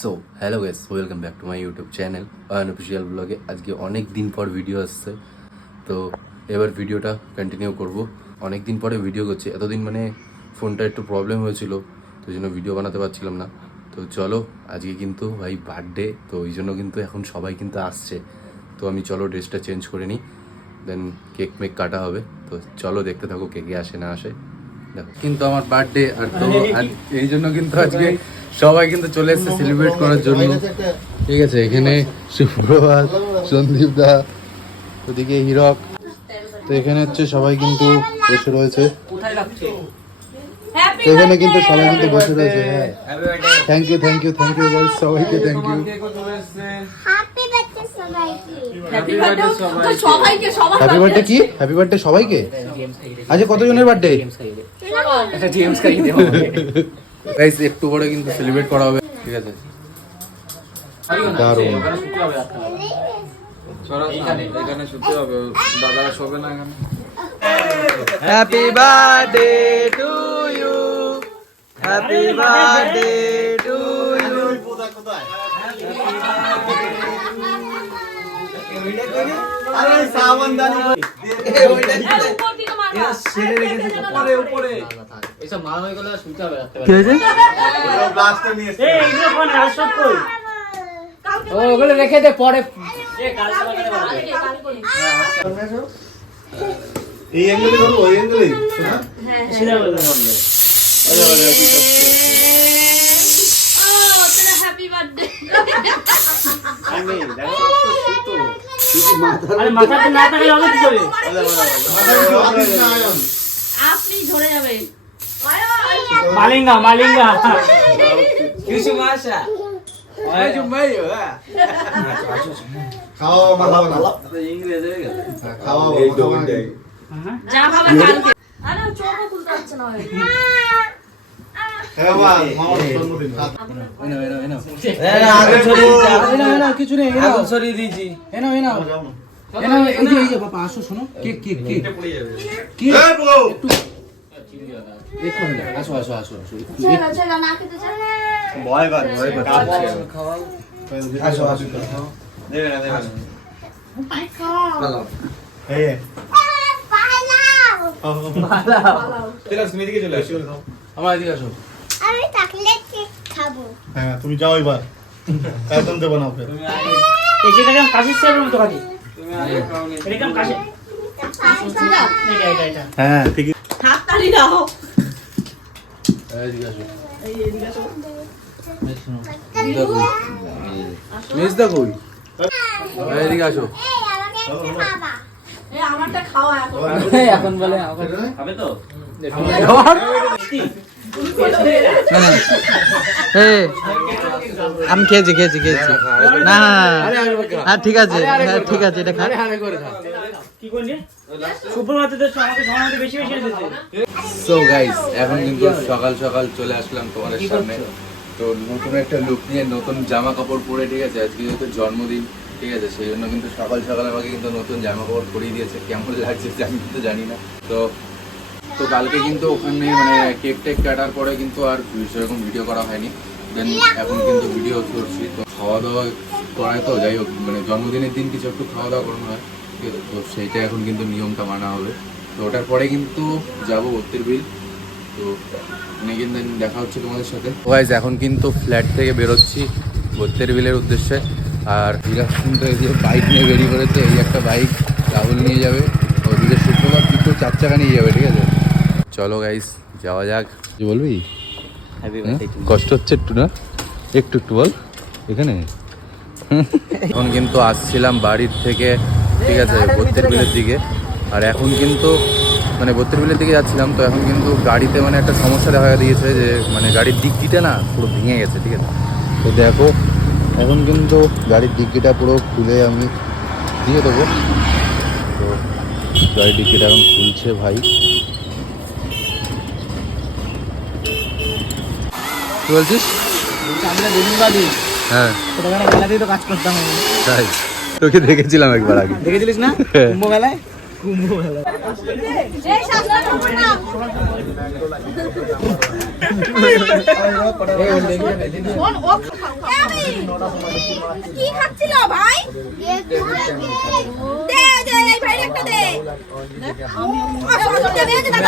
So hello guys, welcome back to my YouTube channel unofficial ব্লগে। আজকে অনেক দিন পর ভিডিও আসছে, তো এবার ভিডিওটা কন্টিনিউ করব। অনেক দিন পরে ভিডিও করছি, এতদিন মানে ফোনটা একটু প্রবলেম হয়েছিল, তো ওই জন্য ভিডিও বানাতে পারছিলাম না। তো চলো, আজকে কিন্তু ভাই বার্থডে, তো ওই জন্য কিন্তু এখন সবাই কিন্তু আসছে। তো আমি চলো ড্রেসটা চেঞ্জ করে নিই, দেন কেক মেক কাটা হবে। তো চলো দেখতে থাকো কেকে আসে না আসে। দেখো কিন্তু আমার বার্থডে, আর তো এই জন্য কিন্তু আজকে সবাই কিন্তু চলে এসেছে সেলিব্রেট করার জন্য। ঠিক আছে, এখানে সুপ্রভাত, সন্দীপ দা, ওদিকে হিরক, তো এখানে হচ্ছে সবাই কিন্তু বসে রয়েছে। তো এখানে কিন্তু সবাই কিন্তু বসে রয়েছে। হ্যাঁ, থ্যাংক ইউ গাইস, সবাইকে থ্যাংক ইউ। হ্যাপি বার্থডে কি? হ্যাপি বার্থডে সবাইকে। আজ কতজনের বার্থডে? একটা জেমস খাইয়ে দেবো গাইস, একটু পরে কিন্তু সেলিব্রেট করা হবে। ঠিক আছে, দারুণ। এখানে শুতে হবে, দাদারা শোবে না এখানে। Happy birthday to you, happy birthday to you. আরে সাবান দানি উপরে এসব মা হয়ে গেলে শুনতে হবে রাখতে কি হয়েছে? ব্লাস্টার নিয়ে এসে এই এগুলো কোন রাজশাক কই? ও ওগুলো রেখে দে পরে। কাল সকালে এই অ্যাঙ্গেলে ধরো, ওই অ্যাঙ্গেলে সিধা বলে দাও। আমি দেখো সুতো আরে মাথাতে না থাকলে হবে কি করে? আপনি ধরে যাবে মালিঙ্গা কিছু মাশা ওই জুমাই খাওয়া মালা ইংরেজি হয়ে গেল। খাওয়া এই দোনটাই যা বাবা কালকে। আরে চোখও খুলতে পারছে না ওই। হ্যাঁ মা, মামার জন্মদিন। কিছু নেই আগুন সরিয়ে দিয়েছি। এনাও এই যে বাবা আসো শোনো কেক পড়ে যাবে কি এই বলো দেখো আসো চলো না খেতে চল। ভয় কর খাওয়াও আসো দেবে না ভালো এই তেলা তুমি দিকে চলে আসো। আমার এদিকে আসো। আমি চকলেট কেক খাবো। হ্যাঁ তুমি যাও এবার, একদম দেবো না ওকে। এই যে দেখেন কাশির সেলের মতো কাটি তুমি আগে খাও নি এরকম কাশি এটা হ্যাঁ ঠিকই। হাত তালি দাও। এদিকে আসো। এই এদিকে আসো। মিস দা কই? এদিকে আসো। এই আমাকে একটা খাবা। এই আমারটা খাওয়া এখন। এখন বলে খাবে তো আমি খেয়েছি না হ্যাঁ ঠিক আছে এটা খা। কি করলি সুপ্রভাতে তো আমাকে সমানে বেশি দিতে। সো গাইস, এখন কিন্তু সকাল সকাল চলে আসলাম তোমাদের সামনে। তো নতুন একটা লুক নিয়ে, নতুন জামা কাপড় পরে, ঠিক আছে, আজকে যেহেতু জন্মদিন, ঠিক আছে, সেই জন্য কিন্তু সকাল সকাল আমাকে কিন্তু নতুন জামা কাপড় পরিয়ে দিয়েছে। কেমন লাগছে আমি কিন্তু জানি না। তো কালকে কিন্তু ওখানে মানে কেক টেক কাটার পরে কিন্তু আর সেরকম ভিডিও করা হয়নি। দেন এখন কিন্তু ভিডিও করছি। তো খাওয়া দাওয়া করায়, তো যাই হোক, মানে জন্মদিনের দিন কিছু একটু খাওয়া দাওয়া করানো হয়, ঠিক আছে, তো সেইটা এখন কিন্তু নিয়মটা মানা হবে। তো ওটার পরে কিন্তু যাবো বত্তির বিল। তো অনেকদিন দিন দেখা হচ্ছে তোমাদের সাথে। গাইস, এখন কিন্তু ফ্ল্যাট থেকে বেরোচ্ছি বত্তির বিলের উদ্দেশ্যে। আর বিরাট কিন্তু এই যে বাইক নিয়ে বেরিয়ে পড়েছে। এই একটা বাইক রাহুল নিয়ে যাবে, ওদিকে শুক্রবার কিন্তু 4 চাকা নিয়ে যাবে। ঠিক আছে, চলো গাইস যাওয়া যাক। কি বলবি? কষ্ট হচ্ছে একটু না? একটু বল এখানে। এখন কিন্তু আসছিলাম বাড়ির থেকে, ঠিক আছে, বত্তির বিলের দিকে। আর এখন কিন্তু মানে বত্তির বিলের দিকে যাচ্ছিলাম। তো এখন কিন্তু গাড়িতে মানে একটা সমস্যা দেখা দিয়েছে, যে মানে গাড়ির ডিক্কিটা না পুরো ভেঙে গেছে। ঠিক আছে, তো দেখো এখন কিন্তু গাড়ির ডিক্কিটা পুরো খুলে আমি দিয়ে দেবো। তো গাড়ির ডিক্কিটা এখন খুলছে ভাই। কি বলছিস? আমরা বেলুনবাদী হ্যাঁ, ছোটবেলায় মেলাতেই তো কাজ করতাম। তাই তোকে দেখেছিলাম একবার আগে। দেখেছিলিস না কুম্ভমেলায়? এই শাস্ত্র করব না। শোন ও কি খাচ্ছিল ভাই? দে দে এই ভাই একটা দে।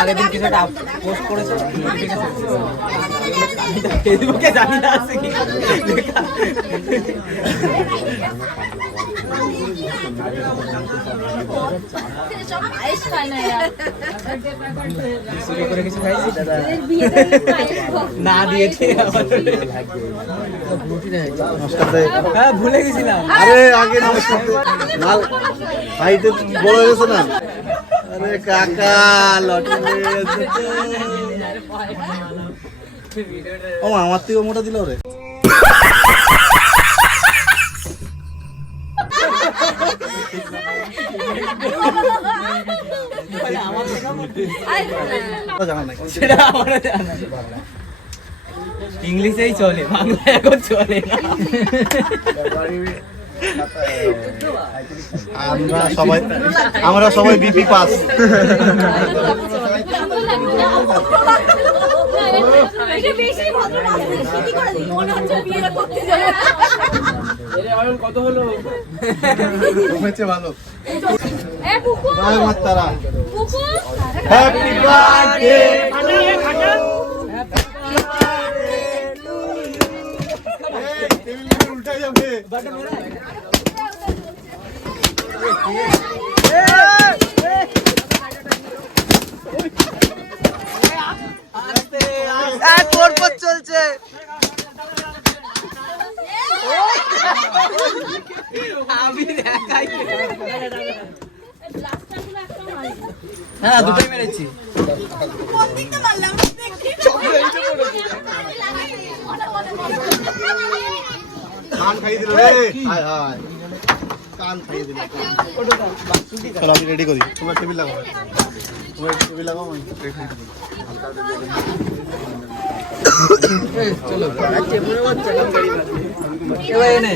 আগের দিন কিছু একটা পোস্ট করেছে ফেসবুকে, জানি না আছে কি সব আইস খায় না यार। চুরি করে কিছু খাইছি দাদা বিয়েতে পায়েস খাও। না দিয়েছে হ্যাঁ ভুলে গেছিলাম। আরে আগে মাল হাইটে বড় হয়ে গেছে না। আরে কাকা লটারি ও আমার থেকে মোটা দিল রে। জানা নাই সেটা আমারও জানা নেই। ইংলিশেই চলে, বাংলা এখন চলে না। আমরা সবাই বিপি পাস। এটা বেশি ভদ্র মাছ বেশি কি করে দিই মনে হচ্ছে বিয়েটা করতে যাবে। কত হলো? হয়েছে ভালো। এ কুকু জয় মাতারা। কুকু হ্যাপি বার্থডে উল্টা যাবে। পরপর চলছে। আমি দেখাই লাস্টটাগুলো একটা মারি। হ্যাঁ দুটোই মেরেছি। কোন দিকটা মারলাম দেখি কান খাইয়ে দিল রে। হায় হায় কান খাইয়ে দিল। চলো আমি রেডি করি। তোমরা টেবিল লাগাও। তোমরা টেবিল লাগাও আমি রেডি করি। চলো এবার এনে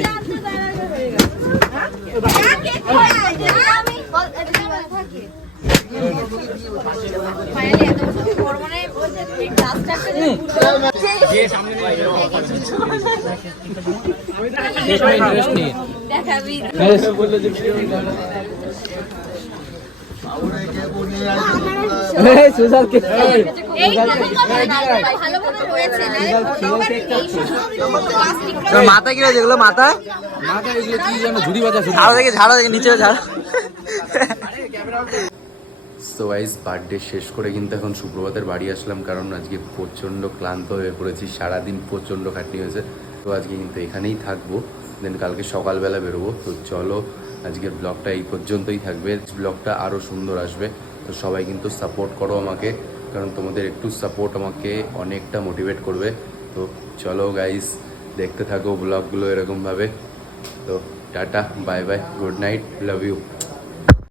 ইন্টারেস্ট নেই। দেখাবি সুজাল কে এই ভালো করে রয়েছে তোর মাথা কি হয়েছে এগুলো? মাথায় মাথা এগুলো কি যেন ঝুড়ি বাজা ঝাড়ো দেখে নিচে ঝাড়ো। সো গাইস বার্থডে শেষ করে কিন্তু এখন সুপ্রভাতের বাড়ি আসলাম, কারণ আজকে প্রচণ্ড ক্লান্ত হয়ে পড়েছি, সারাদিন প্রচণ্ড খাটনি হয়েছে। তো আজকে কিন্তু এখানেই থাকবো, দেন কালকে সকালবেলা বেরোবো। তো চলো আজকের ব্লগটা এই পর্যন্তই থাকবে, ব্লগটা আরও সুন্দর আসবে। তো সবাই কিন্তু সাপোর্ট করো আমাকে, কারণ তোমাদের একটু সাপোর্ট আমাকে অনেকটা মোটিভেট করবে। তো চলো গাইস দেখতে থাকো ব্লগগুলো এরকমভাবে। তো tata, bye bye, good night, love you.